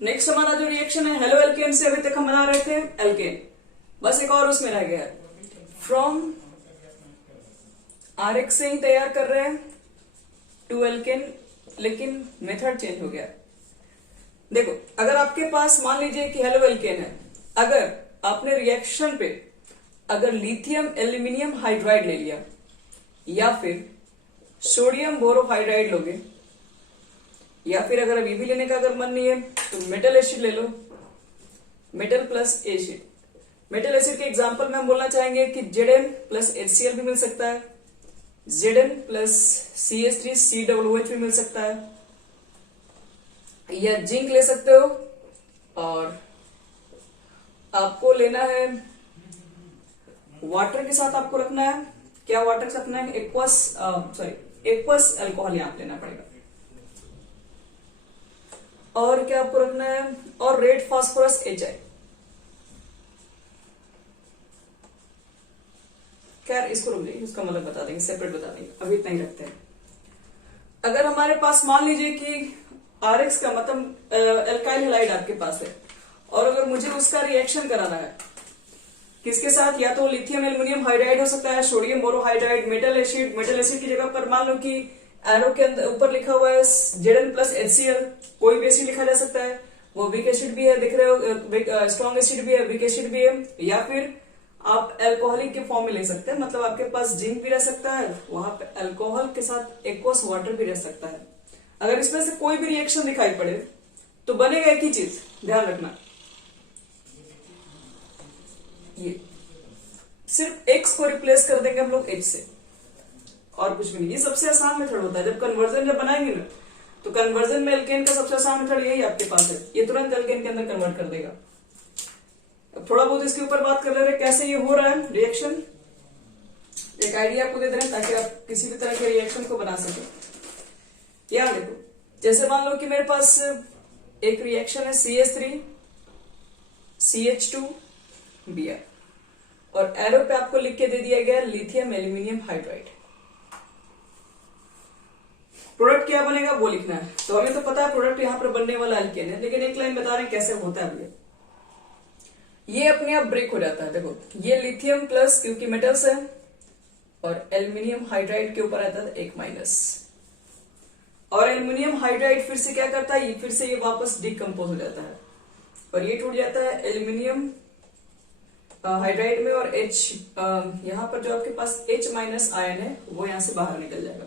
Next हमारा जो reaction है हेलो एल्केन से अभी तक हम बना रहे थे एल्केन, बस एक और उसमें रह गया फ्रॉम आरएक्स से ही तैयार कर रहे हैं टू एल्केन, लेकिन मेथड चेंज हो गया। देखो अगर आपके पास मान लीजिए कि हेलो एल्केन है, अगर आपने रिएक्शन पे अगर लिथियम एल्यूमिनियम हाइड्राइड ले लिया या फिर सोडियम बोरोहाइड्राइड लोगे, या फिर अगर अभी भी लेने का अगर मन नहीं है तो मेटल एसिड ले लो, metal plus acid. Metal acid के एग्जांपल में हम बोलना चाहेंगे कि Zn प्लस HCl भी मिल सकता है, Zn प्लस CH3COOH भी मिल सकता है, या जिंक ले सकते हो, और आपको लेना है वाटर के साथ आपको रखना है, क्या वाटर के साथ रखना है, एक्वस अल्कोहल यहां लेना पड़ेगा, और क्या आपको रखना है, और रेड फास्फोरस HI। खैर इसको रुक जाइए, उसका मतलब बता देंगे, सेपरेट बता देंगे, अभी इतना ही रखते हैं। अगर हमारे पास मान लीजिए कि RX का मतलब एल्काइल हैलाइड आपके पास है, और अगर मुझे उसका रिएक्शन कराना है किसके साथ, या तो लिथियम एल्यूमिनियम हाइड्राइड हो सकता है, sodium borohydride, metal acid. Metal acid की जगह पर मान लो कि एरो के अंदर ऊपर लिखा हुआ है Zn प्लस HCl, कोई भी एसिड लिखा जा सकता है, वो वीक एसिड भी है, दिख रहे हो, स्ट्रॉन्ग एसिड भी है, वीक एसिड भी है, या फिर आप अल्कोहलिक के फॉर्म में ले सकते हैं, मतलब आपके पास जिंक भी रह सकता है, वहां पे अल्कोहल के साथ एक्वस वाटर भी रह सकता है। अगर इसमें से कोई भी रिएक्शन दिखाई पड़े तो बनेगा एक ही चीज, ध्यान रखना, ये सिर्फ X को रिप्लेस कर देंगे हम लोग H से, और कुछ भी नहीं। ये सबसे आसान मेथड होता है, जब कन्वर्जन जब बनाएंगे ना, तो कन्वर्जन में एल्केन का सबसे आसान मेथड यही आपके पास है, ये तुरंत एल्केन के अंदर कन्वर्ट कर देगा। अब थोड़ा बहुत इसके ऊपर बात कर ले रहे कैसे ये हो रहा है रिएक्शन, एक आइडिया आपको दे दे रहे हैं ताकि आप किसी भी तरह के रिएक्शन को बना सके। यार देखो, जैसे मान लो कि मेरे पास एक रिएक्शन है CH3 CH2 Br, और एरो पे आपको लिख के दे दिया गया लिथियम एल्यूमिनियम हाइड्राइड। प्रोडक्ट क्या बनेगा वो लिखना है, तो हमें तो पता है प्रोडक्ट यहां पर बनने वाला एल्केन है, लेकिन एक लाइन बता रहे हैं कैसे होता है ये अपने आप ब्रेक हो जाता है। देखो ये लिथियम प्लस क्योंकि मेटल्स है, और एल्यूमिनियम हाइड्राइड के ऊपर आता है एक माइनस, और एल्यूमिनियम हाइड्राइड फिर से क्या करता है, फिर से ये वापस डिकम्पोज हो जाता है, और ये टूट जाता है एल्यूमिनियम हाइड्राइड में, और H यहाँ पर जो आपके पास H माइनस आयन है वो यहां से बाहर निकल जाएगा।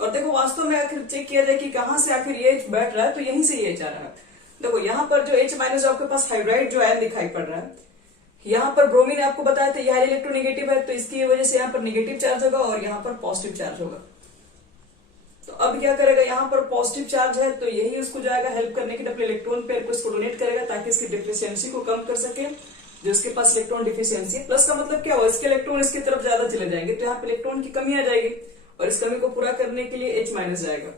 और देखो वास्तव में आखिर चेक किया जाए कि कहां से आखिर ये H बैठ रहा है, तो यहीं से ये H आ रहा है। देखो यहाँ पर जो H माइनस आपके पास हाइड्राइड जो आयन दिखाई पड़ रहा है, यहाँ पर ब्रोमीन आपको बताया था यह इलेक्ट्रोनेगेटिव है, तो इसकी वजह से यहाँ पर नेगेटिव चार्ज होगा और यहाँ पर पॉजिटिव चार्ज होगा। तो अब क्या करेगा, यहाँ पर पॉजिटिव चार्ज है तो यही उसको जाएगा हेल्प करने के लिए इलेक्ट्रॉन पेयर को इसको डोनेट करेगा ताकि इसकी डिफिशियंसी को कम कर सके, जो इसके पास इलेक्ट्रॉन डिफिशियंसी है। प्लस का मतलब क्या हो, इसके इलेक्ट्रॉन इसकी तरफ ज्यादा चले जाएंगे, तो यहाँ पे इलेक्ट्रॉन की कमी आ जाएगी, और इस कमी को पूरा करने के लिए H माइनस जाएगा,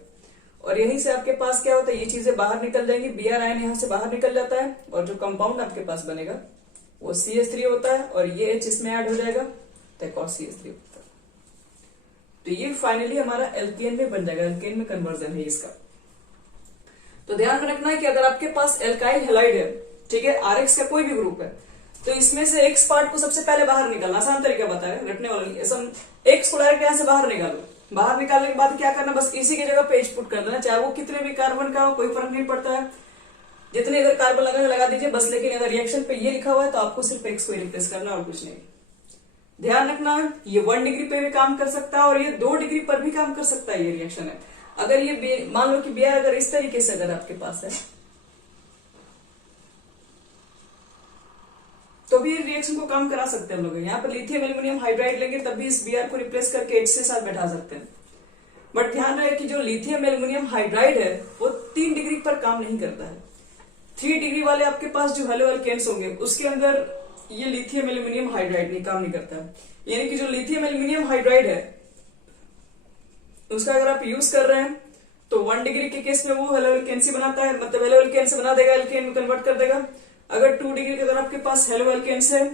और यहीं से आपके पास क्या होता है, ये चीजें बाहर निकल जाएंगी, Br आयन यहाँ से बाहर निकल जाता है, और जो कंपाउंड आपके पास बनेगा वो CH3 होता है, और ये H इसमें ऐड हो जाएगा तो एक और CH3 होता है। तो ये फाइनली हमारा एल्केन में बन जाएगा, एल्केन में कन्वर्जन है इसका। तो ध्यान में रखना है कि अगर आपके पास एल्काइल हैलाइड है, ठीक है, RX का कोई भी ग्रुप है, तो इसमें से X पार्ट को सबसे पहले बाहर निकालना, आसान तरीका बताया, रटने वाला नहीं। X को डायरेक्ट यहां से बाहर निकालो, बाहर निकालने के बाद क्या करना, बस इसी की जगह पे H पुट कर देना, चाहे वो कितने भी कार्बन का हो, कोई फर्क नहीं पड़ता है, जितने इधर कार्बन लगा दीजिए बस। लेकिन अगर रिएक्शन पे ये लिखा हुआ है तो आपको सिर्फ X को रिप्लेस करना और कुछ नहीं। ध्यान रखना ये 1 डिग्री पे भी काम कर सकता है और ये 2 डिग्री पर भी काम कर सकता है, ये रिएक्शन है। अगर ये मान लो कि Br अगर इस तरीके से अगर आपके पास है तो भी रिएक्शन को काम करा सकते हैं हम लोग। यहाँ पर लिथियम एल्यूमिनियम हाइड्राइड लेंगे तब भी इस Br को रिप्लेस करके H से साथ बैठा सकते हैं। बट ध्यान रहे कि जो लिथियम एल्यूमिनियम हाइड्राइड है वो 3 डिग्री पर काम नहीं करता है। 3 डिग्री वाले आपके पास जो हेलो एल्केन्स होंगे उसके अंदर ये लिथियम एल्यूमिनियम हाइड्राइड नहीं काम नहीं करता है। यानी कि जो लिथियम एल्यूमिनियम हाइड्राइड है उसका अगर आप यूज कर रहे हैं तो 1 डिग्री के केस में वो हेलो एल्केन्सी बनाता है, मतलब हेलो एल्केन बना देगा, एल्केन में कन्वर्ट कर देगा। अगर 2 डिग्री के अगर आपके पास हेलो एल्केन्स है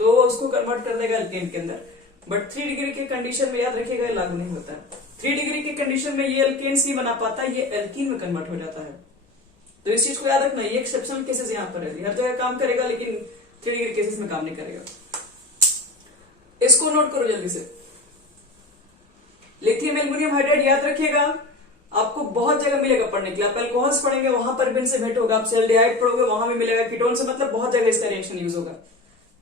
तो उसको कन्वर्ट कर देगा एल्केन के अंदर। बट 3 डिग्री के कंडीशन में याद रखिएगा लागू नहीं होता है। 3 डिग्री के कंडीशन में ये एल्केन्स नहीं बना पाता, ये एल्कीन में कन्वर्ट हो जाता है। तो इस चीज को याद रखना, ये एक्सेप्शनल केसेस यहाँ पर है, हर जगह काम करेगा लेकिन 3 डिग्री केसेस में काम नहीं करेगा। इसको नोट करो जल्दी से। लिथियम एल्युमिनियम हाइड्राइड याद रखिएगा, आपको बहुत जगह मिलेगा पढ़ने के लिए। आप एल्कोहल्स पढ़ेंगे वहां पर भी इनसे भेंट होगा, आप सेल्डिहाइड पढ़ोगे वहां भी मिलेगा, कीटोन से, मतलब बहुत जगह इसका रिएक्शन यूज होगा।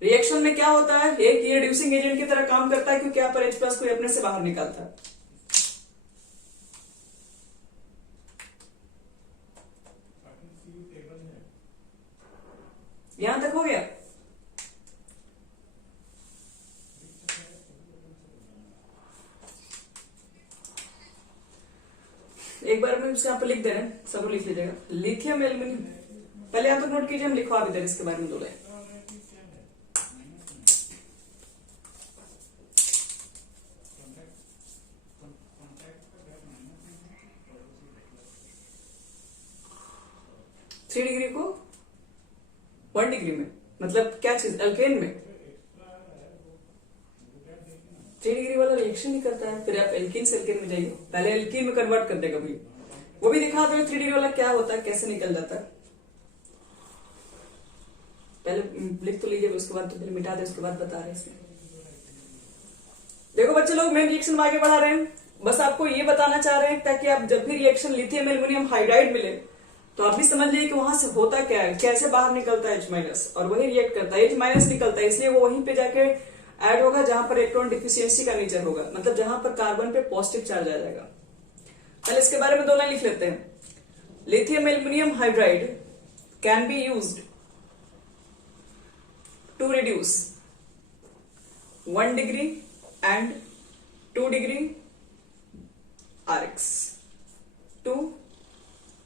रिएक्शन में क्या होता है, एक ये रिड्यूसिंग एजेंट की तरह काम करता है क्योंकि यहाँ पर H+ को अपने से बाहर निकालता है। यहां तक हो गया। एक बार में यहाँ पर लिख दे रहे हैं, सब लिख लीजिएगा। लिथियम एल्युमिनियम, पहले आप तो नोट कीजिए, हम लिखवा भी दे रहे इसके बारे में 2 लाइन। थ्री डिग्री को 1 डिग्री में, मतलब क्या चीज, एल्केन में 3 डिग्री वाला रिएक्शन नहीं करता है, फिर आप एल्कीन से एल्केन में जाइए, पहले एल्कीन में कन्वर्ट कर देगा भाई। वो भी दिखा दो 3 डिग्री वाला क्या होता है, कैसे निकल जाता है। पहले लिख तो लीजिए, उसके बाद तो फिर मिटा दे, उसके बाद बता रहे हैं इसमें। देखो बच्चे लोग, मेन रिएक्शन में आगे बढ़ा रहे हैं, बस आपको ये बताना चाह रहे हैं ताकि आप जब भी रिएक्शन लिथियम एल्युमिनियम हाइड्राइड मिले तो आप भी समझ लीजिए कि वहां से होता क्या है, कैसे बाहर निकलता है H- और वही रिएक्ट करता है, H- निकलता है, इसलिए वो वहीं पे जाके ऐड होगा जहां पर इलेक्ट्रॉन डिफिशियंसी का नेचर होगा, मतलब जहां पर कार्बन पे पॉजिटिव चार्ज आ जाएगा। पहले इसके बारे में 2 लाइन लिख लेते हैं। Lithium aluminium hydride can be used to reduce 1 degree and 2 degree RX to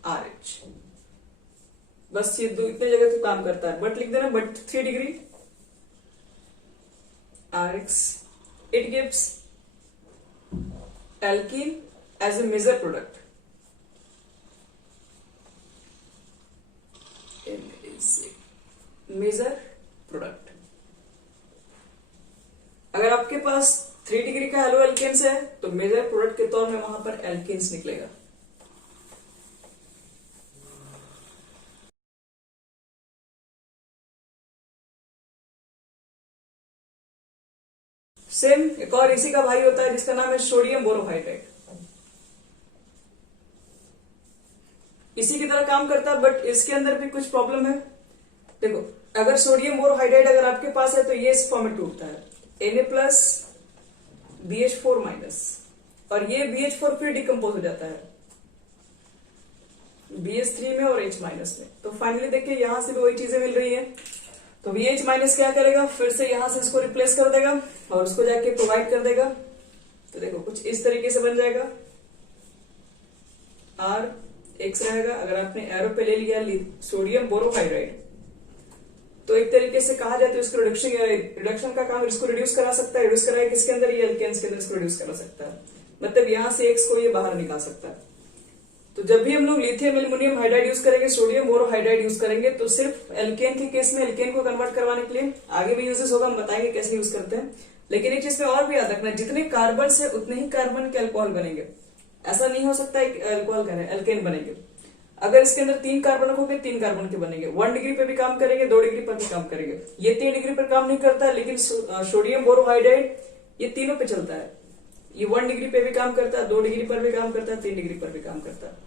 RH। बस ये इतने जगह से काम करता है, बट लिख देना, but 3 degree RX, it gives alkene as a major product. Major product. अगर आपके पास 3 डिग्री का हेलो एल्केन्स है तो मेजर प्रोडक्ट के तौर में वहां पर एल्केन्स निकलेगा। सेम एक और इसी का भाई होता है जिसका नाम है सोडियम बोरोहाइड्राइड, इसी की तरह काम करता है, बट इसके अंदर भी कुछ प्रॉब्लम है। देखो, अगर सोडियम बोरोहाइड्राइड अगर आपके पास है तो ये इस फॉर्म में टूटता है, Na+ BH4-, और ये BH4 फिर डिकम्पोज हो जाता है BH3 में और H- में। तो फाइनली देखिए यहां से भी वही चीजें मिल रही है, तो BH- क्या करेगा, फिर से यहां से इसको रिप्लेस कर देगा और उसको जाके प्रोवाइड कर देगा। तो देखो कुछ इस तरीके से बन जाएगा, RX रहेगा। अगर आपने एरो पे ले लिया सोडियम बोरोहाइड्राइड तो एक तरीके से कहा जाए तो इसको रिडक्शन का काम इसको रिड्यूस करा सकता है, रिड्यूस कराए किसके अंदर, ये एल्केन्स के अंदर इसको रिड्यूस करा सकता है, मतलब यहां से X को ये बाहर निकाल सकता है। तो जब भी हम लोग लिथियम एल्युमिनियम हाइड्राइड यूज करेंगे, सोडियम बोरोहाइड्राइड यूज करेंगे, तो सिर्फ एल्केन के केस में एल्केन को कन्वर्ट करवाने के लिए, आगे भी यूजेस होगा, हम बताएंगे कैसे यूज करते हैं। लेकिन एक चीज में और भी याद रखना, जितने कार्बन से उतने ही कार्बन के अल्कोहल बनेंगे, ऐसा नहीं हो सकता है अल्कोहल कह रहे हैं एल्केन बनेंगे। अगर इसके अंदर 3 कार्बन रखोगे 3 कार्बन के बनेंगे, 1 डिग्री पे भी काम करेंगे, 2 डिग्री पर भी काम करेंगे। ये 3 डिग्री पर काम नहीं करता है, लेकिन सोडियम बोरोहाइड्राइड ये तीनों पे चलता है, ये 1 डिग्री पे भी काम करता है, 2 डिग्री पर भी काम करता है, 3 डिग्री पर भी काम करता है।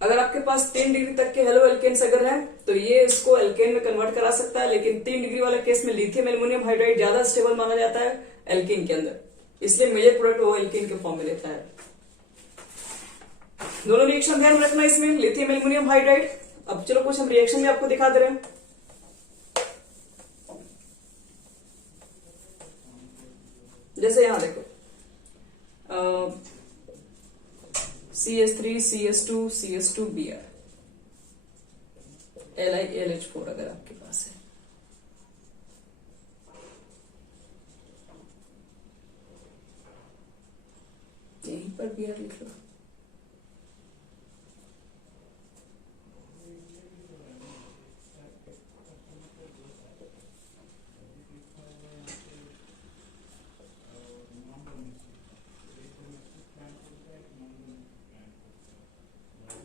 अगर आपके पास 3 डिग्री तक के हेलो एल्केन्स अगर हैं तो ये इसको एल्केन में कन्वर्ट करा सकता है, लेकिन 3 डिग्री वाले केस में लिथियम एल्युमिनियम हाइड्राइड ज्यादा स्टेबल माना जाता है एल्केन के अंदर, इसलिए मेजर प्रोडक्ट वो एल्केन के फॉर्म में लेता है। दोनों रिएक्शन ध्यान में रखना इसमें, लिथियम एल्युमिनियम हाइड्राइड। अब चलो कुछ हम रिएक्शन में आपको दिखा दे रहे हैं। जैसे यहां देखो, CH3 CH2 CH2 Br, LiLH4 अगर आपके पास है, यहीं पर Br लिख लो।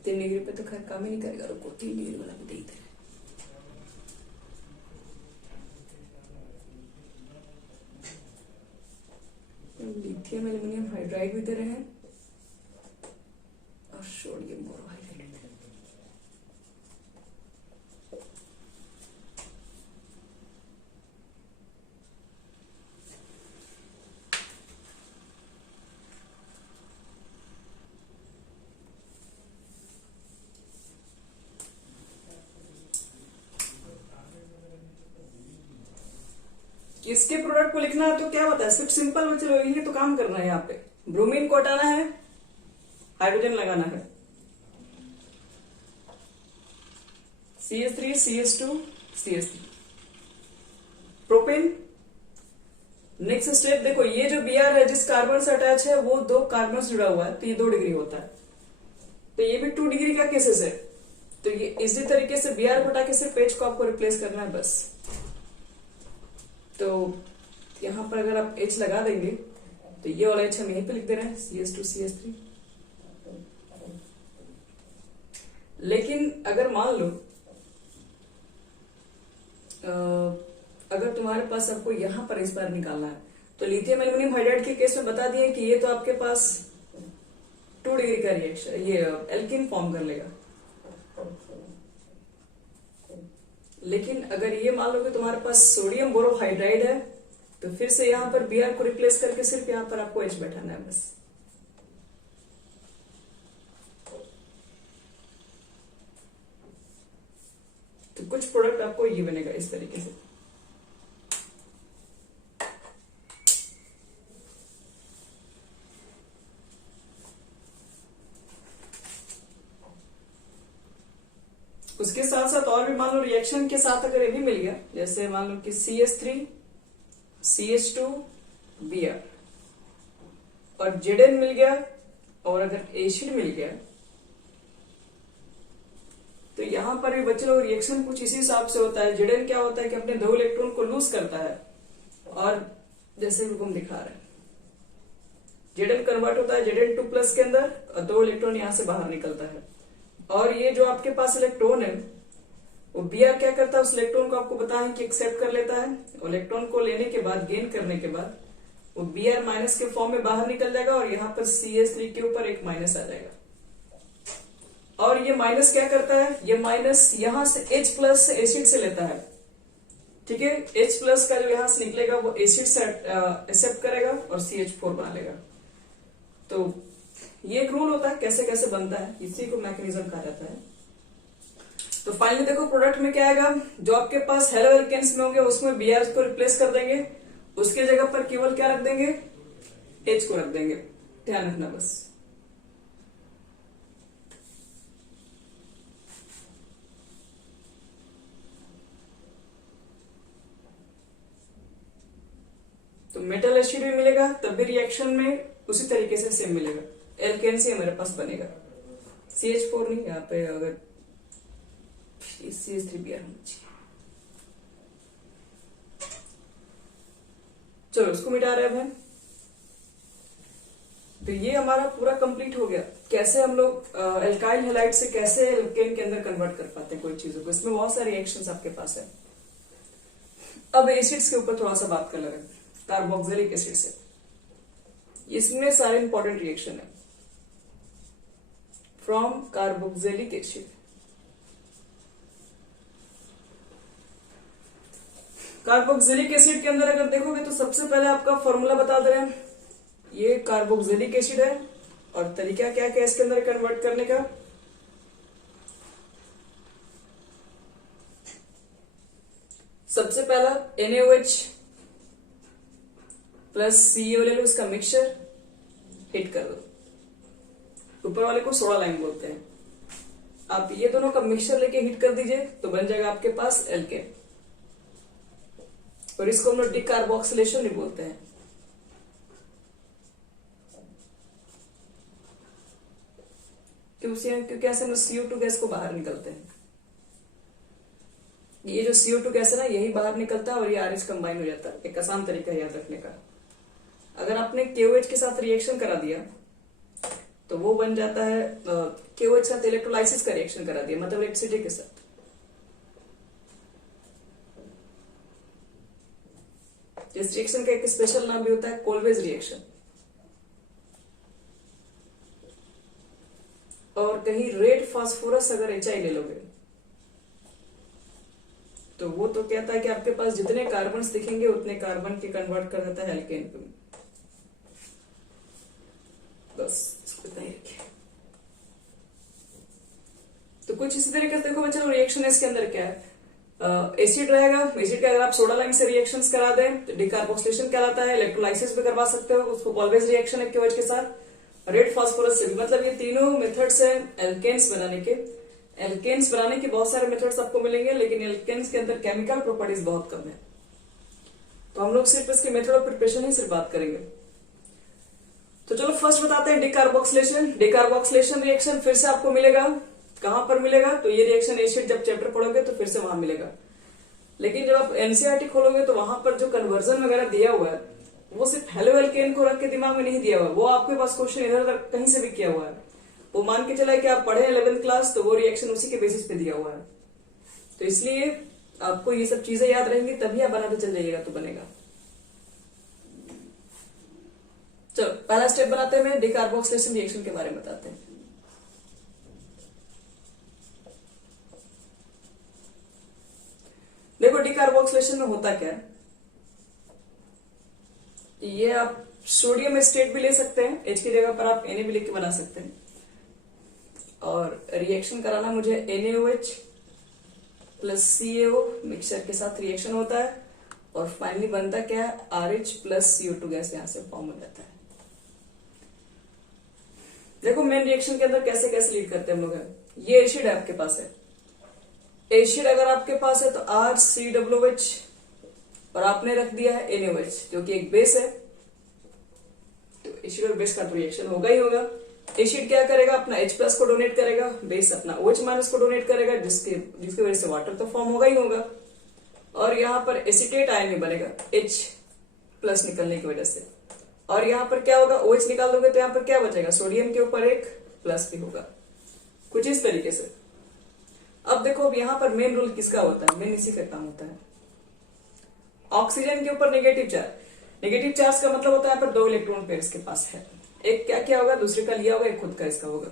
3 डिग्री पे तो खैर काम ही नहीं करेगा, रुको 3 डिग्री वाला भी देखते हैं। लिथियम एल्यूमिनियम हाइड्राइड भी दे रहे हैं और सोडियम बोरोहाइड्राइड भी दे रहे हैं। इसके प्रोडक्ट को लिखना है तो क्या होता है, सिर्फ सिंपल में चलो ये तो काम करना है। यहाँ पे ब्रोमीन को हटाना है, हाइड्रोजन लगाना है, CH3 CH2 CH3 propane. Next step देखो, ये जो Br है जिस कार्बन से अटैच है वो 2 कार्बन से जुड़ा हुआ है तो ये 2 डिग्री होता है, तो ये भी 2 डिग्री का केसेस है। तो ये इसी तरीके से Br को हटा के सिर्फ H को आपको रिप्लेस करना है बस। तो यहां पर अगर आप H लगा देंगे तो ये वाला H हम यहीं पे लिख दे रहे हैं CH2 CH3। लेकिन अगर मान लो अगर तुम्हारे पास आपको यहां पर इस बार निकालना है तो लिथियम एल्यूमिनियम हाइड्राइड के केस में बता दिए कि ये तो आपके पास 2 डिग्री का रिएक्शन ये एल्किन फॉर्म कर लेगा। लेकिन अगर ये मान लो कि तुम्हारे पास सोडियम बोरोहाइड्राइड है तो फिर से यहां पर Br को रिप्लेस करके सिर्फ यहां पर आपको H बैठाना है बस। तो कुछ प्रोडक्ट आपको ये बनेगा इस तरीके से। उसके साथ साथ और भी मान लो रिएक्शन के साथ अगर ये भी मिल गया, जैसे मान लो कि CH3 CH2 Br और Zn मिल गया और अगर एसिड मिल गया तो यहां पर भी बच्चे लोग रिएक्शन कुछ इसी हिसाब से होता है। Zn क्या होता है कि अपने 2 इलेक्ट्रॉन को लूज करता है और जैसे हम दिखा रहे हैं Zn कन्वर्ट होता है Zn2+ के अंदर और 2 इलेक्ट्रॉन यहां से बाहर निकलता है। और ये जो आपके पास इलेक्ट्रॉन है वो Br क्या करता है, उस इलेक्ट्रॉन को आपको पता है कि एक्सेप्ट कर लेता है। इलेक्ट्रॉन को लेने के बाद गेन करने के बाद वो Br माइनस के फॉर्म में बाहर निकल जाएगा और यहाँ पर CH3 के ऊपर एक माइनस आ जाएगा। और ये माइनस क्या करता है, ये माइनस यहां से H+ एसिड से लेता है, ठीक है। H+ का जो यहां से निकलेगा वो एसिड से एक्सेप्ट करेगा और CH4 बना लेगा। तो ये एक रूल होता है कैसे कैसे बनता है, इसी को मैकेनिज्म कहा जाता है। तो फाइनली देखो प्रोडक्ट में क्या आएगा, जो आपके पास हेलो एल्केन्स में होंगे उसमें Br को रिप्लेस कर देंगे, उसके जगह पर केवल क्या रख देंगे, H को रख देंगे, ध्यान रखना बस। तो मेटल एसिड भी मिलेगा तब भी रिएक्शन में उसी तरीके से सेम मिलेगा, एल्केन से हमारे पास बनेगा CH4 नहीं, यहाँ पे अगर CH3Br होना चाहिए। चलो उसको मिटा रहे हैं। तो ये हमारा पूरा कंप्लीट हो गया, कैसे हम लोग एल्काइल हैलाइड से कैसे एल्केन के अंदर कन्वर्ट कर पाते हैं कोई चीजों को। इसमें बहुत सारे रिएक्शंस आपके पास है। अब एसिड्स के ऊपर थोड़ा सा बात कर लगे, कार्बोक्सिलिक एसिड से, इसमें सारे इंपॉर्टेंट रिएक्शन है from carboxylic acid. Carboxylic acid के अंदर अगर देखोगे तो सबसे पहले आपका फॉर्मूला बता दे रहे हैं, ये कार्बोक्सिलिक एसिड है और तरीका क्या क्या इसके अंदर कन्वर्ट करने का। सबसे पहला NaOH प्लस CO ले लो, इसका मिक्सचर हिट कर दो। ऊपर वाले को सोडा लाइम बोलते हैं। आप ये दोनों का मिक्सचर लेके हिट कर दीजिए तो बन जाएगा आपके पास एल्केन, और इसको हम लोग डिकार्बोक्सिलेशन भी बोलते हैं। क्योंकि ऐसे में CO2 गैस को बाहर निकलते हैं। ये जो CO2 गैस है ना यही बाहर निकलता है और ये RH कंबाइन हो जाता है। एक आसान तरीका याद रखने का, अगर आपने KOH के साथ रिएक्शन करा दिया तो वो बन जाता है KOH साथ इलेक्ट्रोलाइसिस का रिएक्शन करा दिया, मतलब इलेक्ट्रिसिटी के साथ। इस रिएक्शन का एक स्पेशल नाम भी होता है कोल्वेज रिएक्शन। और कहीं रेड फास्फोरस अगर HI ले लोगे तो वो तो कहता है कि आपके पास जितने कार्बन दिखेंगे उतने कार्बन के कन्वर्ट कर देता है एल्केन पे। बस इसको इतना ही रखिए। तो कुछ इसी तरीके से देखो बच्चों, रिएक्शन इसके अंदर क्या है, एसिड रहेगा। एसिड का अगर आप सोडा लाइम से रिएक्शंस करा दें तो डिकार्बोक्सिलेशन कहलाता है। इलेक्ट्रोलाइसिस भी करवा सकते हो, उसको ऑलवेज रिएक्शन है KOH के साथ। रेड फास्फोरस से भी, मतलब ये तीनों मेथड्स है एल्केन्स बनाने के। एल्केन्स बनाने के बहुत सारे मेथड्स आपको मिलेंगे, लेकिन एल्केन्स के अंदर केमिकल प्रॉपर्टीज बहुत कम है, तो हम लोग सिर्फ इसके मेथड ऑफ प्रिपरेशन ही सिर्फ बात करेंगे। तो चलो फर्स्ट बताते हैं डिकार्बोक्सिलेशन। डिकार्बोक्सिलेशन रिएक्शन फिर से आपको मिलेगा, कहां पर मिलेगा, तो ये रिएक्शन एसिड जब चैप्टर पढ़ोगे तो फिर से वहां मिलेगा। लेकिन जब आप एनसीईआरटी खोलोगे तो वहां पर जो कन्वर्जन वगैरह दिया हुआ है वो सिर्फ हेलो एल्केन को रख के दिमाग में नहीं दिया हुआ, वो आपके पास क्वेश्चन इधर उधर कहीं से भी किया हुआ है। वो मान के चला कि आप पढ़े 11th क्लास, तो वो रिएक्शन उसी के बेसिस पे दिया हुआ है। तो इसलिए आपको ये सब चीजें याद रहेंगी, तभी आप बनाते चल जाइएगा तो बनेगा। चलो पहला स्टेप बनाते हैं, डिकार्बोक्सिलेशन रिएक्शन के बारे में बताते हैं। देखो डिकार्बोक्सिलेशन में होता क्या है, ये आप सोडियम एस्टेट भी ले सकते हैं, H की जगह पर आप Na भी लिख के बना सकते हैं। और रिएक्शन कराना मुझे NaOH प्लस CaO मिक्सचर के साथ रिएक्शन होता है, और फाइनली बनता क्या है, RH प्लस CO2 गैस यहां से फॉर्म हो जाता है। देखो मेन रिएक्शन के अंदर कैसे कैसे लीड करते हैं हम लोग। ये एसिड है आपके पास है, एसिड अगर आपके पास है तो RCOOH और आपने रख दिया है NaOH जो कि एक बेस है, तो एसिड और बेस का तो रिएक्शन होगा ही होगा। एसिड क्या करेगा, अपना H प्लस को डोनेट करेगा, बेस अपना OH माइनस को डोनेट करेगा, जिसकी वजह से वाटर तो फॉर्म होगा ही होगा। और यहाँ पर एसिटेट आयन भी बनेगा H प्लस निकलने की वजह से। और यहाँ पर क्या होगा, OH निकाल दोगे तो यहाँ पर क्या बचेगा, सोडियम के ऊपर एक प्लस भी होगा, कुछ इस तरीके से। अब देखो अब यहाँ पर मेन रोल किसका होता है, मेन इसी का काम होता है। ऑक्सीजन के ऊपर नेगेटिव चार्ज। नेगेटिव चार्ज का मतलब होता है यहाँ पर 2 इलेक्ट्रॉन पेयर इसके पास है, एक क्या क्या होगा, दूसरे का लिया होगा, एक खुद का इसका होगा।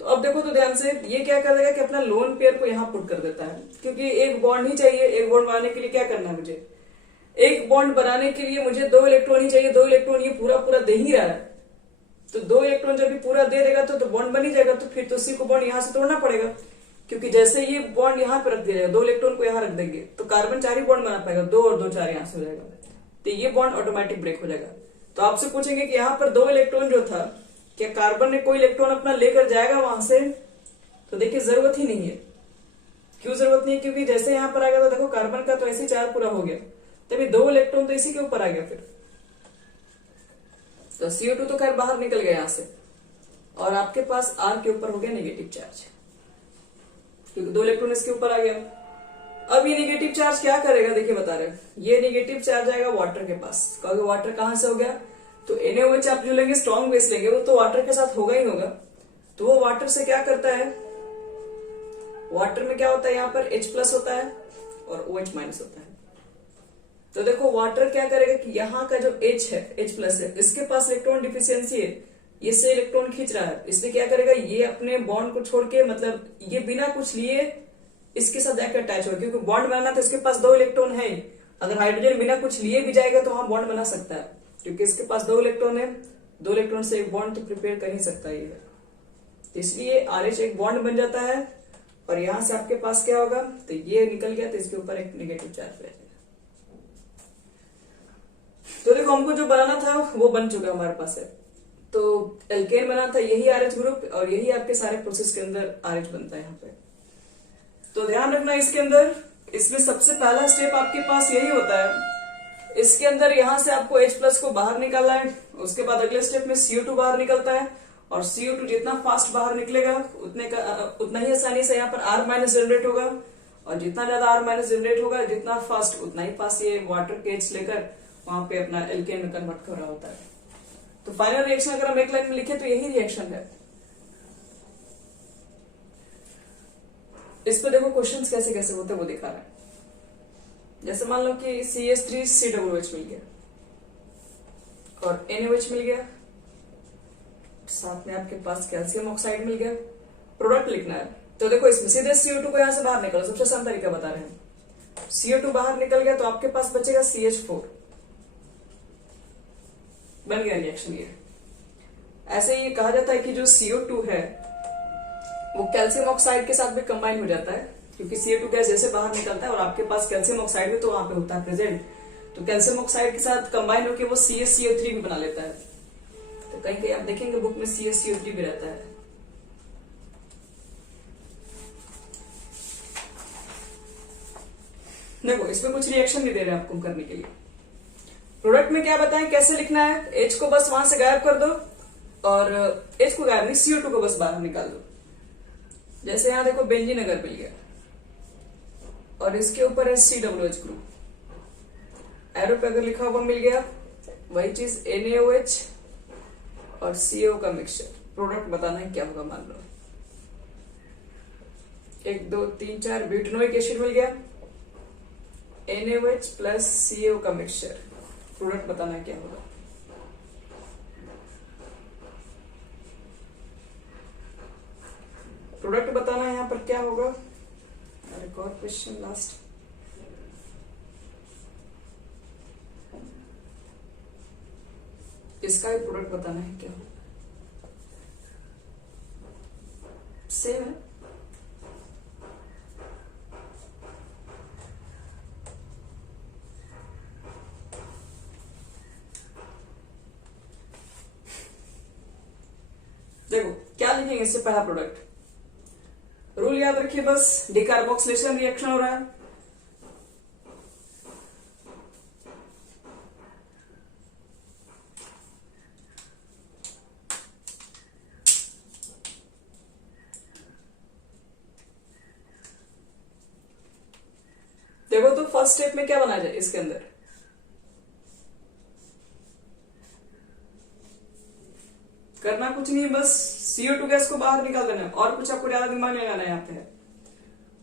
तो अब देखो तो ध्यान से, ये क्या कर देगा कि अपना लोन पेयर को यहाँ पुट कर देता है, क्योंकि एक बॉन्ड ही चाहिए। एक बॉन्ड बनाने के लिए क्या करना है मुझे, एक बॉन्ड बनाने के लिए मुझे 2 इलेक्ट्रॉन ही चाहिए। 2 इलेक्ट्रॉन ये पूरा पूरा दे ही रहा है, तो 2 इलेक्ट्रॉन जब भी पूरा दे देगा तो बॉन्ड बन ही जाएगा। तो फिर तो उसी को बॉन्ड यहाँ से तोड़ना पड़ेगा, क्योंकि जैसे ये बॉन्ड यहाँ पे रख दिया जाएगा, 2 इलेक्ट्रॉन को यहाँ रख देंगे तो कार्बन 4 ही बॉन्ड बना पाएगा, 2 और 2 4 यहाँ से हो जाएगा, तो ये बॉन्ड ऑटोमेटिक ब्रेक हो जाएगा। तो आपसे पूछेंगे कि यहाँ पर 2 इलेक्ट्रॉन जो था, क्या कार्बन ने कोई इलेक्ट्रॉन अपना लेकर जाएगा वहां से, तो देखिए जरूरत ही नहीं है। क्यों जरूरत नहीं है, क्योंकि जैसे यहाँ पर आ गया तो देखो कार्बन का तो ऐसे चार्ज पूरा हो गया, तभी 2 इलेक्ट्रॉन तो इसी के ऊपर आ गया फिर। तो CO2 तो खैर बाहर निकल गया यहां से, और आपके पास R के ऊपर हो गया नेगेटिव चार्ज, क्योंकि 2 इलेक्ट्रॉन इसके ऊपर आ गया। अब ये नेगेटिव चार्ज क्या करेगा, देखिए बता रहे हैं, ये नेगेटिव चार्ज आएगा वाटर के पास। क्योंकि वाटर कहां से हो गया, तो NaOH आप जो लेंगे स्ट्रॉन्ग बेस लेंगे, वो तो वाटर के साथ होगा ही होगा। तो वो वाटर से क्या करता है, वाटर में क्या होता है, यहाँ पर H प्लस होता है और OH माइनस होता है। तो देखो वाटर क्या करेगा कि यहाँ का जो H है, H प्लस है, इसके पास इलेक्ट्रॉन डिफिशियंसी है, इससे इलेक्ट्रॉन खींच रहा है, इसलिए क्या करेगा, ये अपने बॉन्ड को छोड़ के, मतलब ये बिना कुछ लिए इसके साथ जाकर अटैच हो, क्योंकि बॉन्ड बनाना तो इसके पास 2 इलेक्ट्रॉन है। अगर हाइड्रोजन बिना कुछ लिए भी जाएगा तो वहां बॉन्ड बना सकता है, क्योंकि इसके पास 2 इलेक्ट्रॉन है, 2 इलेक्ट्रॉन से एक बॉन्ड तो प्रिपेयर कर ही सकता है ये। तो इसलिए RH एक बॉन्ड बन जाता है, और यहां से आपके पास क्या होगा, तो ये निकल गया, तो इसके ऊपर एक नेगेटिव चार्ज रहेगा। तो देखो हमको जो बनाना था वो बन चुका हमारे पास है। तो एल्केन बना था, यही RH ग्रुप, और यही आपके सारे प्रोसेस के अंदर RH बनता है यहाँ पे। तो ध्यान रखना इसके अंदर, इसमें सबसे पहला स्टेप आपके पास यही होता है। इसके अंदर यहां से आपको H प्लस को बाहर निकालना है, उसके बाद अगले स्टेप में CO2 बाहर निकलता है, और CO2 जितना फास्ट बाहर निकलेगा उतना ही आसानी से यहाँ पर R माइनस जनरेट होगा, और जितना ज्यादा R माइनस जनरेट होगा जितना फास्ट, उतना ही फास्ट ये वाटर के H लेकर वहां पे अपना एल्केन में कन्वर्ट कर रहा होता है। तो फाइनल रिएक्शन अगर हम एक लाइन में लिखे तो यही रिएक्शन है। इस पे देखो क्वेश्चंस कैसे कैसे होते हैं वो दिखा रहा है। जैसे मान लो कि CH3COOH मिल गया और NaOH मिल गया, साथ में आपके पास कैल्शियम ऑक्साइड मिल गया। प्रोडक्ट लिखना है तो देखो इसमें सीधे CO2 को यहां से बाहर निकालो, सबसे आसान तरीका बता रहे हैं। CO2 बाहर निकल गया तो आपके पास बचेगा CH4, बन गया रिएक्शन ये। ऐसे ही कहा जाता है कि जो CO2 है वो कैल्शियम ऑक्साइड के साथ भी कंबाइन हो जाता है, क्योंकि CO2 गैस जैसे बाहर निकलता है और आपके पास कैल्शियम ऑक्साइड भी तो वहां पे होता है प्रेजेंट, तो कैल्शियम ऑक्साइड के साथ कंबाइन होकर वो CaCO3 भी बना लेता है। तो कहीं कहीं आप देखेंगे बुक में CaCO3 भी रहता है। देखो इसमें कुछ रिएक्शन नहीं दे रहे आपको करने के लिए। प्रोडक्ट में क्या बताएं कैसे लिखना है, H को बस वहां से गायब कर दो और H को गायब नहीं, CO2 को बस बाहर निकाल दो। जैसे यहां देखो बेंजीन अगर मिल गया और इसके ऊपर है COOH ग्रुप, एरो पे अगर लिखा हुआ मिल गया वही चीज NaOH और CO का मिक्सचर। प्रोडक्ट बताना है क्या होगा, मान लो 1 2 3 4 ब्यूटेनोइक एसिड मिल गया, NaOH प्लस CO का मिक्सचर। प्रोडक्ट बताना है क्या होगा। प्रोडक्ट बताना है यहां पर क्या होगा। एक और क्वेश्चन लास्ट, इसका भी प्रोडक्ट बताना है क्या होगा। सेम है। देखो क्या लिखेंगे इससे पहला प्रोडक्ट, रूल याद रखिए बस, डिकार्बोक्सिलेशन रिएक्शन हो रहा है। देखो तो फर्स्ट स्टेप में क्या बना जाए इसके अंदर, करना कुछ नहीं, बस CO2 गैस को बाहर निकाल देना है और कुछ आपको ज्यादा दिमाग लगाना है। यहाँ पे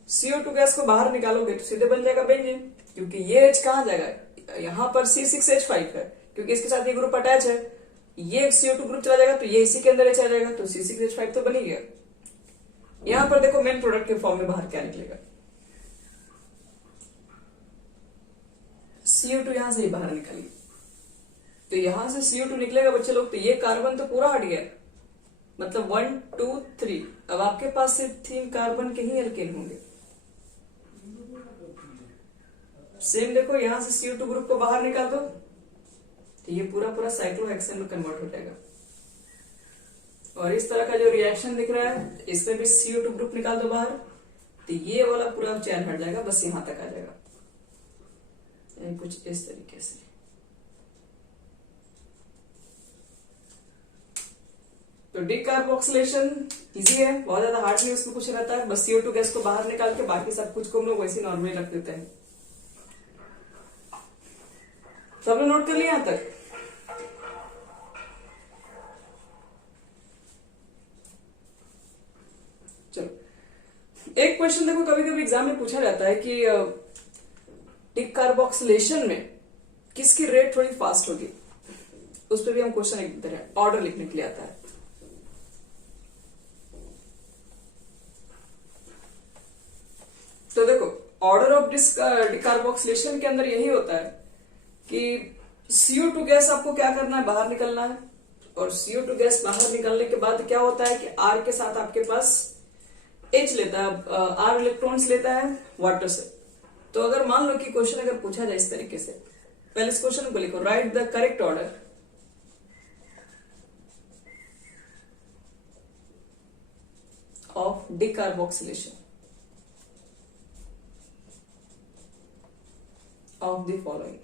CO2 गैस को बाहर निकालोगे तो सीधे बन जाएगा बेंजीन, क्योंकि ये H कहां जाएगा, यहाँ पर C6H5 है क्योंकि इसके साथ ये ग्रुप अटैच है। ये CO2 ग्रुप चला जाएगा तो ये इसी के अंदर H आ जाएगा, तो C6H5 तो बन ही गया। यहां पर देखो मेन प्रोडक्ट के फॉर्म में बाहर क्या निकलेगा, CO2 यहां से ही बाहर निकल गई, तो यहां से CO2 निकलेगा बच्चे लोग, तो ये कार्बन तो पूरा हट गया, मतलब 1 2 3। अब आपके पास सिर्फ 3 कार्बन के ही एल्केन होंगे। सेम देखो यहां से CO2 ग्रुप को बाहर निकाल दो तो ये पूरा पूरा साइक्लोहेक्सेन में कन्वर्ट हो जाएगा। और इस तरह का जो रिएक्शन दिख रहा है इसमें भी CO2 ग्रुप निकाल दो बाहर तो ये वाला पूरा चैन हट जाएगा, बस यहां तक आ जाएगा, कुछ इस तरीके से। तो डिकार्बोक्सिलेशन इजी है, बहुत ज्यादा हार्ड नहीं उसमें कुछ रहता है, बस CO2 गैस को बाहर निकाल के बाकी सब कुछ को हम लोग वैसे नॉर्मली रख देते हैं। सबने नोट कर लिया यहां तक। चलो एक क्वेश्चन देखो, कभी कभी एग्जाम में पूछा जाता है कि डिकार्बोक्सिलेशन में किसकी रेट थोड़ी फास्ट होगी, उस पर भी हम क्वेश्चन लिख देते हैं, ऑर्डर लिखने के लिए आता है। तो देखो ऑर्डर ऑफ डिकार्बोक्सिलेशन के अंदर यही होता है कि CO2 गैस आपको क्या करना है, बाहर निकलना है, और CO2 गैस बाहर निकलने के बाद क्या होता है कि R के साथ आपके पास H लेता है, R इलेक्ट्रॉन्स लेता है वाटर से। तो अगर मान लो कि क्वेश्चन अगर पूछा जाए इस तरीके से, पहले इस क्वेश्चन को लिखो, right the correct order of decarboxylation of the following.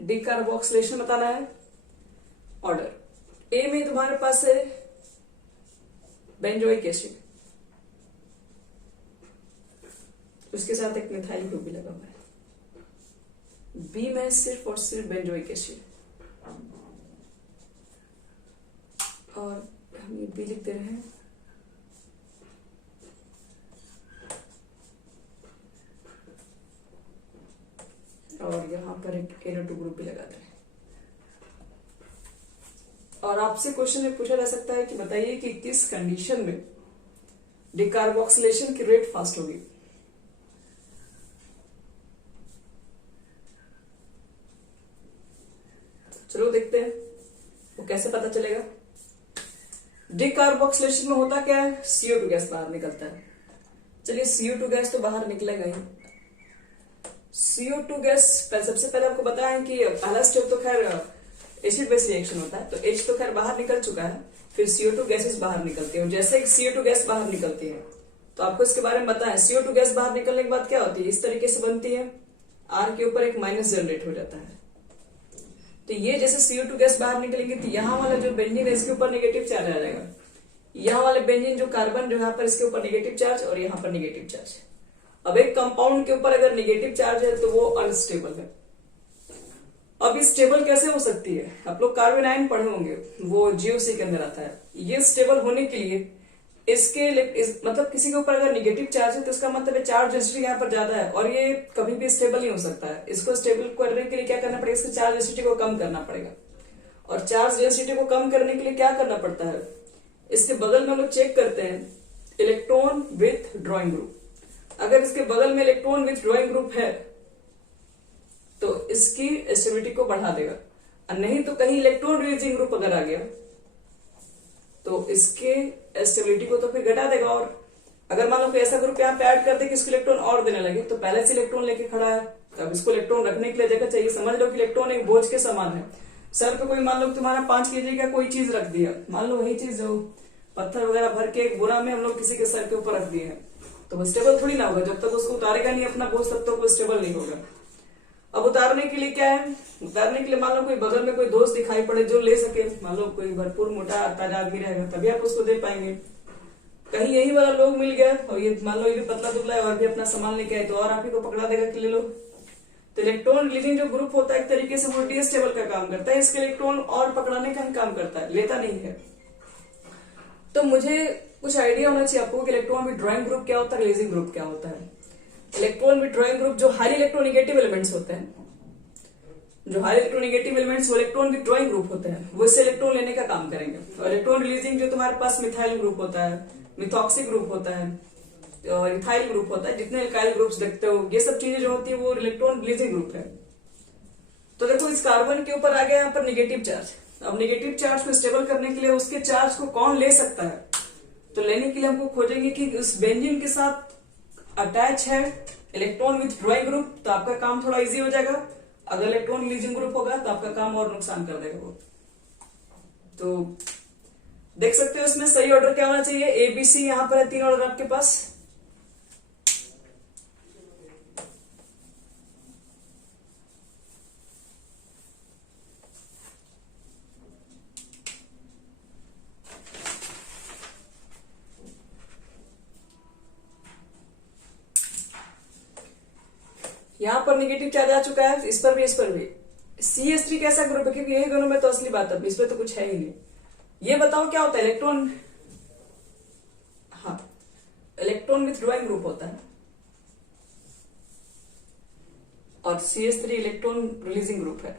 Decarboxylation बताना है, ऑर्डर ए में तुम्हारे पास है बेंजोइक एसिड, उसके साथ एक मिथाइल ग्रुप भी लगा हुआ है, बी में सिर्फ और सिर्फ बेंजोइक एसिड, और हम ये बी लिख दे रहे हैं। और यहां पर एक NO2 ग्रुप भी लगा दे रहे हैं। और आपसे क्वेश्चन में पूछा जा सकता है कि बताइए कि किस कंडीशन में डिकार्बोक्सिलेशन की रेट फास्ट होगी। चलो देखते हैं वो कैसे पता चलेगा। डिकार्बोक्सिलेशन में होता क्या है, CO2 गैस बाहर निकलता है। चलिए CO2 गैस तो बाहर निकलेगा ही। CO2 गैस सबसे पहले आपको बताया कि पहला स्टेप तो खैर एसिड बेस रिएक्शन होता है, तो H तो खैर बाहर निकल चुका है, फिर CO2 गैसेस बाहर निकलती है। और जैसे ही CO2 गैस बाहर निकलती है तो आपको इसके बारे में बताया, CO2 गैस बाहर निकलने के बाद क्या होती है, इस तरीके से बनती है, R के ऊपर एक माइनस जनरेट हो जाता है। तो ये जैसे CO2 गैस बाहर निकलेंगे तो यहाँ वाला जो बेंजीन है इसके ऊपर नेगेटिव चार्ज आ जाएगा। यहाँ वाले बेंजीन जो कार्बन जो यहाँ पर इसके ऊपर नेगेटिव चार्ज और यहाँ पर नेगेटिव चार्ज। अब एक कंपाउंड के ऊपर अगर नेगेटिव चार्ज है तो वो अनस्टेबल है। अब ये स्टेबल कैसे हो सकती है, आप लोग कार्बन आयन पढ़े होंगे, वो GOC के अंदर आता है। ये स्टेबल होने के लिए इसके मतलब किसी के ऊपर अगर नेगेटिव चार्ज है तो इसका मतलब है चार्ज डेंसिटी यहाँ पर ज्यादा है और ये कभी भी स्टेबल नहीं हो सकता है। इसको स्टेबल करने के लिए क्या करना पड़ेगा, इसके चार्ज डेंसिटी को कम करना पड़ेगा। और चार्ज डेंसिटी को कम करने के लिए क्या करना पड़ता है, इसके बगल में हम लोग चेक करते हैं इलेक्ट्रॉन विथ ड्रॉइंग ग्रुप। अगर इसके बगल में इलेक्ट्रॉन विथ ड्रॉइंग ग्रुप है तो इसकी स्टेबिलिटी को बढ़ा देगा, और नहीं तो कहीं इलेक्ट्रॉन रिलीजिंग ग्रुप अगर आ गया तो इसके स्टेबिलिटी को तो फिर घटा देगा। और अगर मान लो कोई ऐसा ग्रुप यहाँ पे ऐड कर दे कि इसको इलेक्ट्रॉन और देने लगे, तो पहले से इलेक्ट्रॉन लेके खड़ा है, तब इसको इलेक्ट्रॉन रखने के लिए जगह चाहिए। समझ लो कि इलेक्ट्रॉन एक बोझ के समान है। सर पे कोई मान लो तुम्हारा 5 kg का कोई चीज रख दिया, मान लो वही चीज जो पत्थर वगैरह भर के एक बोरा में हम लोग किसी के सर के ऊपर रख दिए हैं, तो वो स्टेबल थोड़ी ना होगा। जब तक उसको उतारेगा नहीं अपना बोझ तब तक वो स्टेबल नहीं होगा। अब उतारने के लिए क्या है, उतारने के लिए मान लो कोई बगल में कोई दोस्त दिखाई पड़े जो ले सके, मान लो कोई भरपूर मोटा ताजा आदमी रहेगा तभी आप उसको दे पाएंगे। कहीं यही वाला लोग मिल गया और ये मान लो ये भी पतला दुबला है और भी अपना सामान लेके आए तो और आप ही को पकड़ा देगा कि ले लो। तो इलेक्ट्रॉन रिलीजिंग जो ग्रुप होता है एक तरीके से वो डीस्टेबल का काम करता है, इसके इलेक्ट्रॉन और पकड़ाने का ही काम करता है, लेता नहीं है। तो मुझे कुछ आइडिया होना चाहिए आपको कि इलेक्ट्रॉन विद ड्रॉइंग ग्रुप क्या होता है, रिलीजिंग ग्रुप क्या होता है। इलेक्ट्रॉन विद ड्रॉइंग ग्रुप जो हाई इलेक्ट्रोनेगेटिव एलिमेंट्स होते हैं, जो हाई इलेक्ट्रोनेगेटिव एलिमेंट्स वो इलेक्ट्रॉन विद ड्रॉइंग ग्रुप होते हैं, वो इससे इलेक्ट्रॉन लेने का काम करेंगे। और इलेक्ट्रॉन रिलीजिंग जो तुम्हारे पास मिथाइल ग्रुप होता है, मिथॉक्सी ग्रुप होता है और इथाइल ग्रुप होता है, जितने एल्काइल ग्रुप्स देखते हो ये सब चीजें जो होती है वो इलेक्ट्रॉन रिलीजिंग ग्रुप है। तो देखो इस कार्बन के ऊपर आ गया यहाँ पर नेगेटिव चार्ज। अब नेगेटिव चार्ज को स्टेबल करने के लिए उसके चार्ज को कौन ले सकता है, तो लेने के लिए हमको खोजेंगे कि उस बेंजीन के साथ अटैच है इलेक्ट्रॉन विथ ड्रॉइंग ग्रुप, तो आपका काम थोड़ा इजी हो जाएगा। अगर इलेक्ट्रॉन रिलीजिंग ग्रुप होगा तो आपका काम और नुकसान कर देगा वो। तो देख सकते हो इसमें सही ऑर्डर क्या होना चाहिए, ABC यहां पर है 3 ऑर्डर आपके पास। यहां पर नेगेटिव चार्ज आ चुका है, इस पर भी इस पर भी। CH3 कैसा ग्रुप है, क्योंकि यही दोनों में तो असली बात है, इस पर तो कुछ है ही नहीं। ये बताओ क्या होता है इलेक्ट्रॉन, हाँ इलेक्ट्रॉन विथ ड्रॉइंग ग्रुप होता है और CH3 इलेक्ट्रॉन रिलीजिंग ग्रुप है।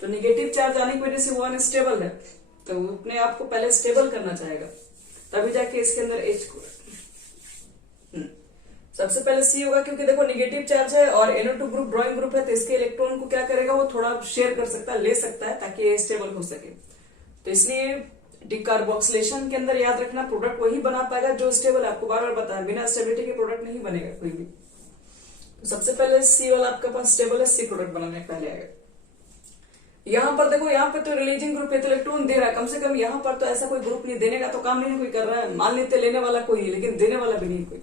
तो नेगेटिव चार्ज आने की वजह से वो अनस्टेबल है, तो वो अपने आप को पहले स्टेबल करना चाहेगा, तभी जाके इसके अंदर H को सबसे पहले C होगा, क्योंकि देखो नेगेटिव चार्ज है और NO2 ग्रुप ड्रॉइंग ग्रुप है, तो इसके इलेक्ट्रॉन को क्या करेगा वो थोड़ा शेयर कर सकता है, ले सकता है, ताकि ये स्टेबल हो सके। तो इसलिए डिकार्बोक्सिलेशन के अंदर याद रखना प्रोडक्ट वही बना पाएगा जो स्टेबल है। आपको बार बार बताया बिना स्टेबिलिटी के प्रोडक्ट नहीं बनेगा कोई भी। तो सबसे पहले C वाला आपके पास स्टेबल है, C प्रोडक्ट बनाने पहले आएगा। यहाँ पर देखो, यहाँ पे तो रिलीजिंग ग्रुप है तो इलेक्ट्रॉन दे रहा है, कम से कम यहाँ पर तो ऐसा कोई ग्रुप नहीं, देने का तो काम नहीं कोई कर रहा है। मान लेते लेने वाला कोई है लेकिन देने वाला भी नहीं कोई,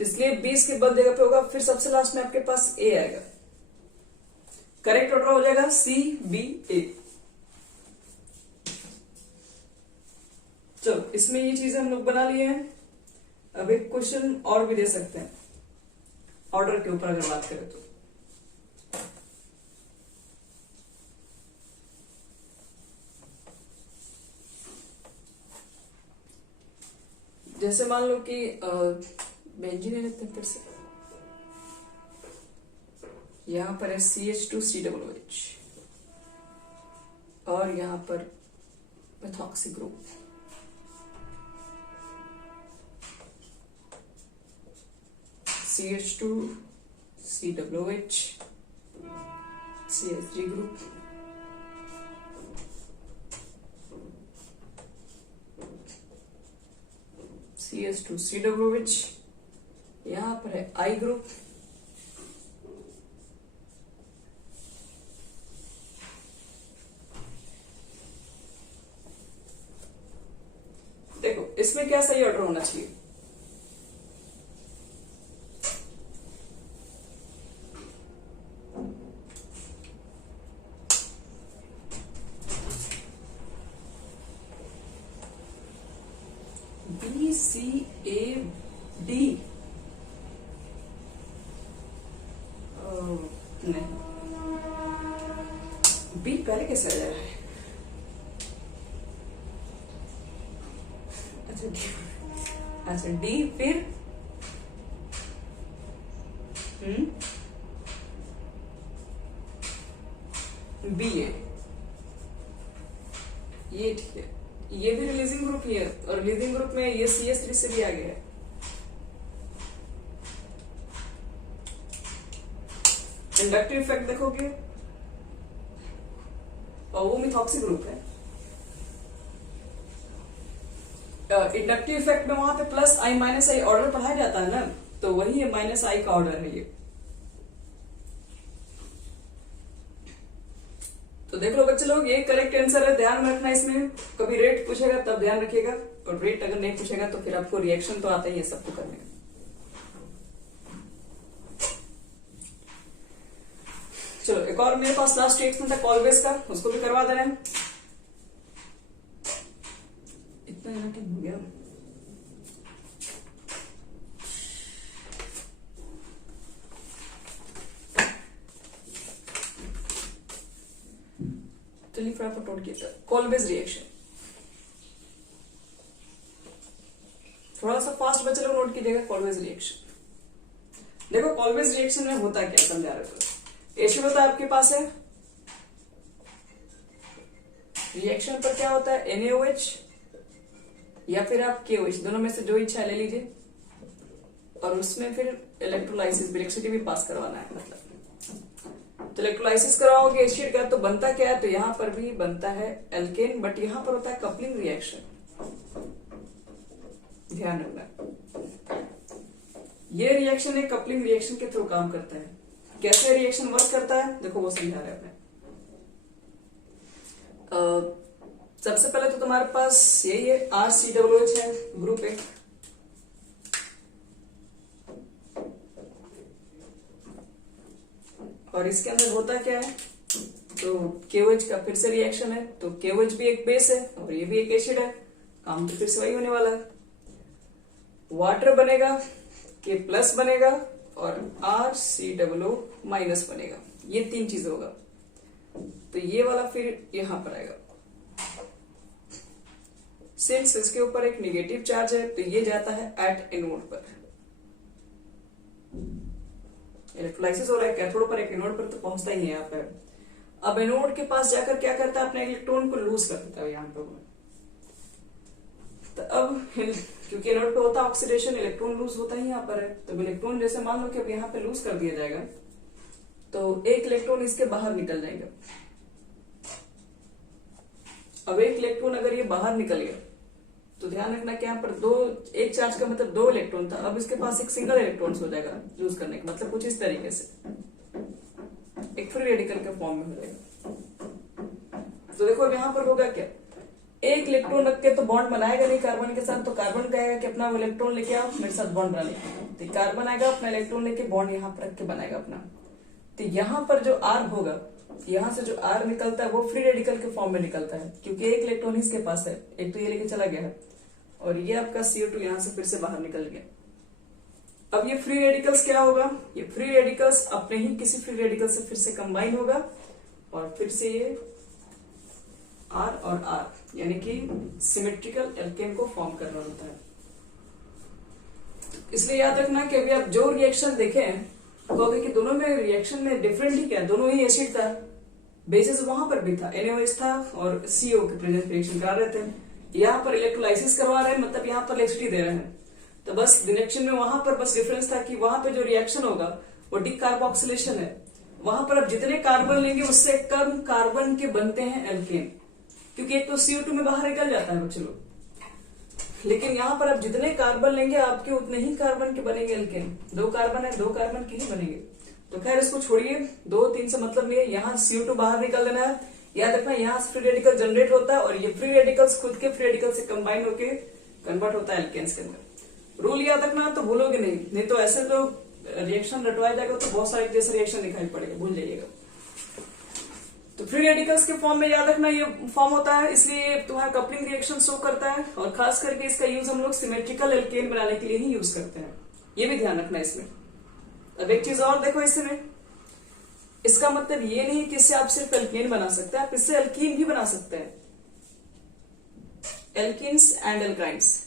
तो इसलिए 20 के बाद जगह पे होगा। फिर सबसे लास्ट में आपके पास A आएगा, करेक्ट ऑर्डर हो जाएगा CBA। चलो इसमें ये चीजें हम लोग बना लिए हैं। अब एक क्वेश्चन और भी दे सकते हैं ऑर्डर के ऊपर अगर बात करें तो। जैसे मान लो कि बेंजीन ले लेते हैं फिर से, यहां पर है CH2COOH और यहां पर methoxy group, CH2COOH, CH3 group, CH2COOH, यहां पर है I ग्रुप, देखो इसमें क्या सही ऑर्डर होना चाहिए, BCAD, नहीं बी पहले कैसे आ जा रहा है, अच्छा डी फिर बी ए, ये ठीक है, ये भी रिलीजिंग ग्रुप ही है और रिलीजिंग ग्रुप में ये CS3 से भी आगे है। इंडक्टिव इफेक्ट देखोगे और वो मिथॉक्सी ग्रुप है। इंडक्टिव इफेक्ट में वहां पे plus I minus I order पढ़ाया जाता है ना, तो वही है माइनस आई का ऑर्डर है ये। तो देख लो बच्चे लोग, ये करेक्ट आंसर है, ध्यान में रखना। इसमें कभी रेट पूछेगा तब ध्यान रखिएगा, और रेट अगर नहीं पूछेगा तो फिर आपको रिएक्शन तो आता ही है सबको करने का। चलो एक और मेरे पास लास्ट रिएक्शन था कॉलवेज का, उसको भी करवा दे रहे हैं। इतना टाइम हो गया, चलिए फटाफट नोट किया। कॉलवेज रिएक्शन थोड़ा सा फास्ट बच्चे लोग नोट कीजिएगा। कॉलवेज रिएक्शन देखो, कॉलवेज रिएक्शन में होता क्या समझा रहे हो। एसिड होता है आपके पास है, रिएक्शन पर क्या होता है NaOH या फिर आप KOH, दोनों में से जो इच्छा ले लीजिए, और उसमें फिर इलेक्ट्रोलाइसिस इलेक्ट्रिसिटी भी पास करवाना है। मतलब तो इलेक्ट्रोलाइसिस करवाओगे एसिड का, तो बनता क्या है, तो यहां पर भी बनता है एल्केन, बट यहां पर होता है कपलिंग रिएक्शन, ध्यान रखना। ये रिएक्शन एक कपलिंग रिएक्शन के थ्रू काम करता है। कैसे रिएक्शन वर्क करता है देखो, वो समझा रहे हैं। सबसे पहले तो तुम्हारे पास यही है RCOOH है ग्रुप एक, और इसके अंदर होता क्या है, तो KOH का फिर से रिएक्शन है, तो KOH भी एक बेस है और ये भी एक एसिड है, काम तो फिर से वही होने वाला है। वाटर बनेगा, K प्लस बनेगा और RCOO माइनस बनेगा, ये तीन चीज होगा। तो ये वाला फिर यहां पर आएगा, सिंस इसके ऊपर एक नेगेटिव चार्ज है, तो ये जाता है एट एनोड पर। इलेक्ट्रोलाइसिस हो रहा है कैथोड पर, एक एनोड पर तो पहुंचता ही है यहाँ पर। अब एनोड के पास जाकर क्या करता है, अपने इलेक्ट्रॉन को लूज कर देता है यहाँ पर। तो अब क्योंकि एनोड पे होता है ऑक्सीडेशन, इलेक्ट्रॉन लूज होता ही यहाँ पर है। तो इलेक्ट्रॉन जैसे मान लो कि अब यहाँ पे लूज कर दिया जाएगा, तो एक इलेक्ट्रॉन इसके बाहर निकल जाएगा। अब एक इलेक्ट्रॉन अगर ये बाहर निकल गया, तो ध्यान रखना कि यहाँ पर एक चार्ज का मतलब 2 इलेक्ट्रॉन था, अब इसके पास एक सिंगल इलेक्ट्रॉन हो जाएगा लूज करने का मतलब, कुछ इस तरीके से एक फ्री रेडिकल के फॉर्म में हो जाएगा। तो देखो अब यहाँ पर होगा क्या, एक इलेक्ट्रॉन रख के तो बॉन्ड बनाएगा नहीं कार्बन के साथ, तो कार्बन कहेगा कि अपना इलेक्ट्रॉन लेके आओ मेरे साथ बॉन्ड बनाने, तो कार्बन आएगा अपना इलेक्ट्रॉन लेके बॉन्ड यहाँ पर रख के बनाएगा अपना। तो यहाँ पर जो R होगा, यहाँ से जो R निकलता है वो फ्री रेडिकल के फॉर्म में निकलता है, क्योंकि एक इलेक्ट्रॉन इसके पास है, एक तो ये लेके चला गया है, और ये आपका CO2 यहाँ से फिर से बाहर निकल गया। अब ये फ्री रेडिकल्स क्या होगा, ये फ्री रेडिकल्स अपने ही किसी फ्री रेडिकल से फिर से कंबाइन होगा, और फिर से ये R और R यानी कि सिमेट्रिकल एल्केन को फॉर्म करना होता है। इसलिए याद रखना कि अभी आप जो रिएक्शन देखे हैं कहोगे कि दोनों में रिएक्शन में डिफरेंट ही क्या, दोनों ही एसिड था, बेसिस वहां पर भी था, NaOH था और CO के प्रेजेंस पे रिएक्शन करा रहे थे। यहाँ पर इलेक्ट्रोलाइसिस करवा रहे हैं, मतलब यहाँ पर इलेक्ट्रिसिटी दे रहे हैं। तो बस रिएक्शन में वहां पर बस डिफरेंस था कि वहां पे जो रिएक्शन होगा वो डिकार्बोक्सिलेशन है। वहां पर आप जितने कार्बन लेंगे उससे कम कार्बन के बनते हैं एल्केन, क्योंकि एक तो CO2 में बाहर निकल जाता है बच्चे लोग, लेकिन यहाँ पर आप जितने कार्बन लेंगे आपके उतने ही कार्बन के बनेंगे एल्केन। 2 कार्बन है, 2 कार्बन के ही बनेंगे। तो खैर इसको छोड़िए, 2-3 से मतलब नहीं है। यहाँ CO2 बाहर निकल देना है। याद रखना यहाँ फ्री रेडिकल जनरेट होता है और ये फ्री रेडिकल्स खुद के फ्री रेडिकल से कंबाइन होके कन्वर्ट होता है एल्केन्स के अंदर। रूल याद रखना तो भूलोगे नहीं तो ऐसे तो रिएक्शन रटवाया जाएगा तो बहुत सारे जैसे रिएक्शन दिखाई पड़ेगा, भूल जाइएगा। तो फ्री रेडिकल्स के फॉर्म में याद रखना ये फॉर्म होता है, इसलिए तुम्हारा कपलिंग रिएक्शन शो करता है और खास करके इसका यूज हम लोग सिमेट्रिकल एल्केन बनाने के लिए ही यूज करते हैं, ये भी ध्यान रखना इसमें। अब एक चीज और देखो इसमें, इसका मतलब ये नहीं कि इससे आप सिर्फ एल्केन बना सकते हैं, आप इससे एल्कीन भी बना सकते हैं। Alkenes and alkynes,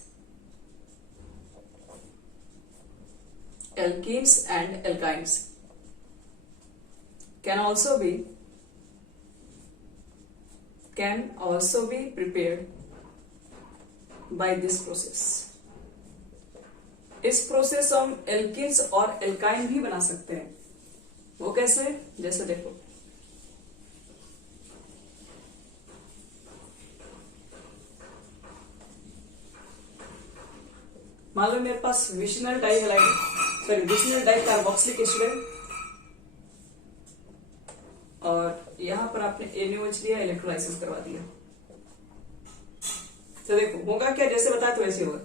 alkenes and alkynes can also be prepared by this process। इस प्रोसेस हम एल्किन्स और एल्काइन भी बना सकते हैं। वो कैसे? जैसे देखो, मान लो मेरे पास विशनल डाइकार्बोक्सिलिक एसिड है और यहां पर आपने NaOH लिया, इलेक्ट्रोलाइसिस करवा दिया। तो देखो होगा क्या, जैसे बताया तो ऐसे होगा।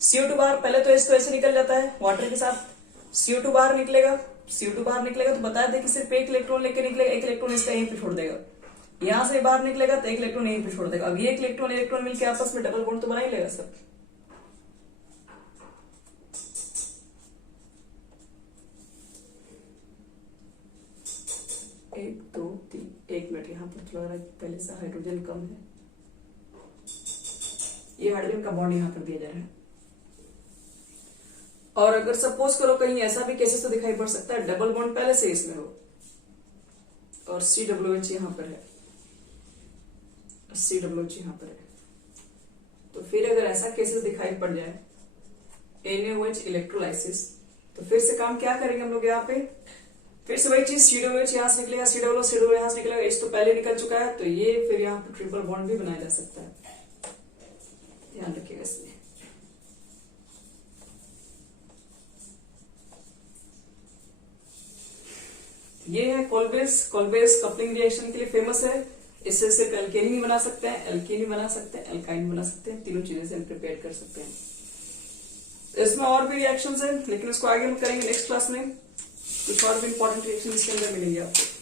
CO2 बाहर, पहले तो ऐसे निकल जाता है वाटर के साथ, CO2 बाहर निकलेगा तो बता दे कि सिर्फ एक इलेक्ट्रॉन लेके निकलेगा, एक इलेक्ट्रॉन इसका यहीं पे छोड़ देगा। यहां से बाहर निकलेगा तो एक इलेक्ट्रॉन यहीं पे छोड़ देगा। अब ये एक इलेक्ट्रॉन मिलकर आपस में डबल बॉन्ड तो बना ही लेगा सर। एक, 2, 3, 1 मिनट, यहाँ पर थोड़ा पहले से हाइड्रोजन कम है, ये हाइड्रोजन का बॉन्ड यहाँ पर दिया जा रहा है। और अगर सपोज करो कहीं ऐसा भी केसेस तो दिखाई पड़ सकता है डबल बॉन्ड पहले से इसमें हो और COOH यहाँ पर है, COOH यहाँ पर है, तो फिर अगर ऐसा केसेस दिखाई पड़ जाए NaOH इलेक्ट्रोलाइसिस, तो फिर से काम क्या करेंगे हम लोग यहाँ पे, फिर से वही चीज COOH यहाँ से निकलेगा, COO यहाँ से निकलेगा, H तो पहले निकल चुका है, तो ये फिर यहाँ पर ट्रिपल बॉन्ड भी बनाया जा सकता है, ध्यान रखिएगा इसमें। ये है कोलबेस कपलिंग रिएक्शन के लिए फेमस है। इससे सिर्फ एल्केन ही बना सकते हैं, एल्कीन ही बना सकते हैं, एल्काइन बना सकते हैं, तीनों चीजें से हम प्रिपेयर कर सकते हैं। इसमें और भी रिएक्शंस हैं, लेकिन उसको आगे हम करेंगे नेक्स्ट क्लास में। कुछ और भी इंपॉर्टेंट रिएक्शन इसके अंदर मिलेंगे आपको।